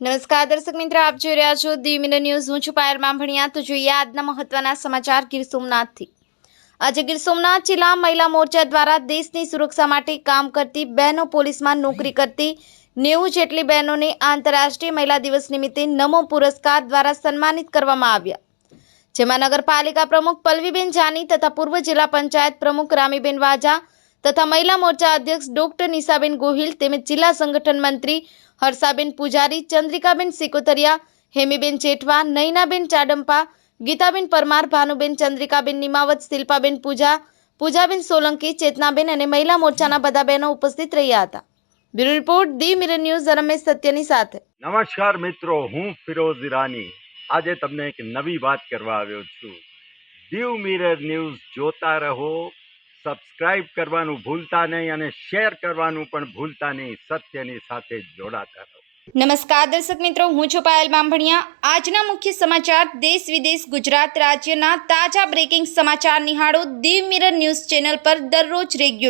નમસ્કાર દર્શક મિત્રો, આપ જોઈ રહ્યા છો દી ન્યૂઝ. હું છું પાયલ માંભણિયા. તો જોઈએ આજના મહત્વના સમાચાર ગીર સોમનાથથી. આજે ગીર સોમનાથ જિલ્લા મહિલા મોરચા દ્વારા દેશની સુરક્ષા માટે કામ કરતી બહેનો પોલીસમાં નોકરી કરતી નેવું જેટલી બહેનોને આંતરરાષ્ટ્રીય મહિલા દિવસ નિમિત્તે નમો પુરસ્કાર દ્વારા સન્માનિત કરવામાં આવ્યા. જેમાં નગરપાલિકા પ્રમુખ પલ્વીબેન જાની તથા પૂર્વ જિલ્લા પંચાયત પ્રમુખ રામીબેન વાજા તથા મહિલા મોરચા અધ્યક્ષ ડોક્ટર નિશાબેન ગોહિલ તેમજ જિલ્લા સંગઠન મંત્રી હર્ષાબેન પૂજારી, ચંદ્રિકાબેન સિકોતરિયા, હેમીબેન જેઠવા, નયનાબેન ચાડંપા, ગીતાબેન પરમાર, ભાનુબેન ચંદ્રિકાબેન નિમાવત, શિલ્પાબેન પૂજા, પૂજાબેન સોલંકી, ચેતનાબેન અને મહિલા મોરચાના બધા બહેનો ઉપસ્થિત રહ્યા હતા. Bureau report, the mirror news, Ramesh સત્યની સાથે. નમસ્કાર મિત્રો, હું ફિરોઝ ઈરાની. આજે તમને એક નવી વાત કરવા આવ્યો છું. દીવ મિરર ન્યૂઝ જોતા રહો સબસ્ક્રાઇબ કરવાનું ભૂલતા નહીં અને શેર કરવાનું પણ ભૂલતા નહીં. સત્યની સાથે જોડાતા રહો. નમસ્કાર દર્શક મિત્રો, હું છું પાયલ બાંભણિયા આજના મુખ્ય સમાચાર, દેશ વિદેશ, ગુજરાત રાજ્યના તાજા બ્રેકિંગ સમાચાર નિહાળો દીવ મિરર ન્યૂઝ ચેનલ પર દરરોજ રેગ્યુલર